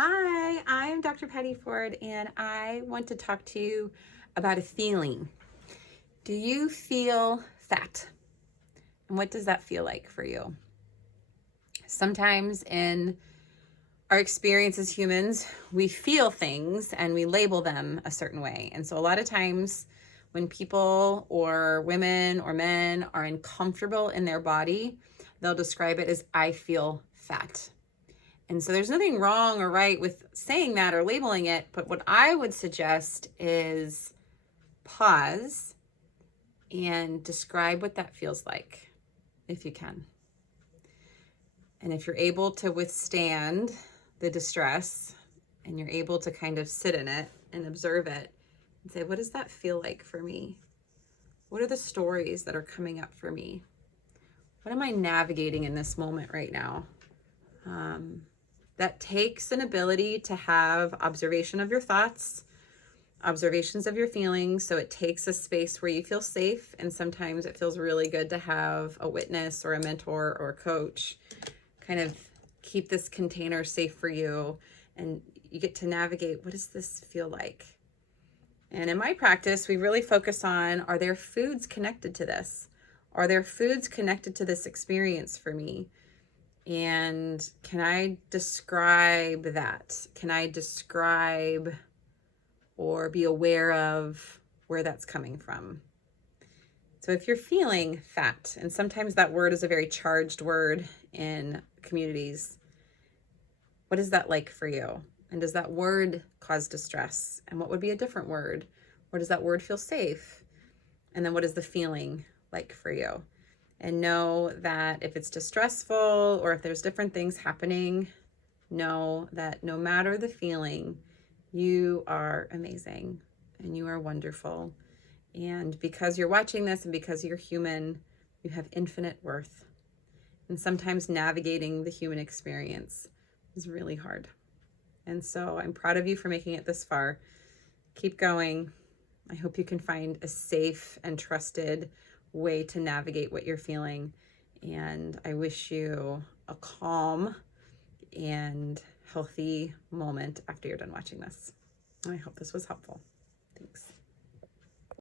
Hi, I'm Dr. Patty Ford, and I want to talk to you about a feeling. Do you feel fat? And what does that feel like for you? Sometimes in our experience as humans, we feel things and we label them a certain way. And so a lot of times when people or women or men are uncomfortable in their body, they'll describe it as, I feel fat. And so there's nothing wrong or right with saying that or labeling it, but what I would suggest is pause and describe what that feels like, if you can. And if you're able to withstand the distress and you're able to kind of sit in it and observe it and say, what does that feel like for me? What are the stories that are coming up for me? What am I navigating in this moment right now? That takes an ability to have observation of your thoughts, observations of your feelings. So it takes a space where you feel safe. And sometimes it feels really good to have a witness or a mentor or a coach kind of keep this container safe for you. And you get to navigate, what does this feel like? And in my practice, we really focus on, are there foods connected to this? Are there foods connected to this experience for me? And can I describe that? Can I describe or be aware of where that's coming from? So if you're feeling fat, and sometimes that word is a very charged word in communities, what is that like for you? And does that word cause distress? And what would be a different word? Or does that word feel safe? And then what is the feeling like for you? And know that if it's distressful or if there's different things happening, know that no matter the feeling, you are amazing and you are wonderful. And because you're watching this and because you're human, you have infinite worth. And sometimes navigating the human experience is really hard. And so I'm proud of you for making it this far. Keep going. I hope you can find a safe and trusted way to navigate what you're feeling. And I wish you a calm and healthy moment after you're done watching this. And I hope this was helpful. Thanks.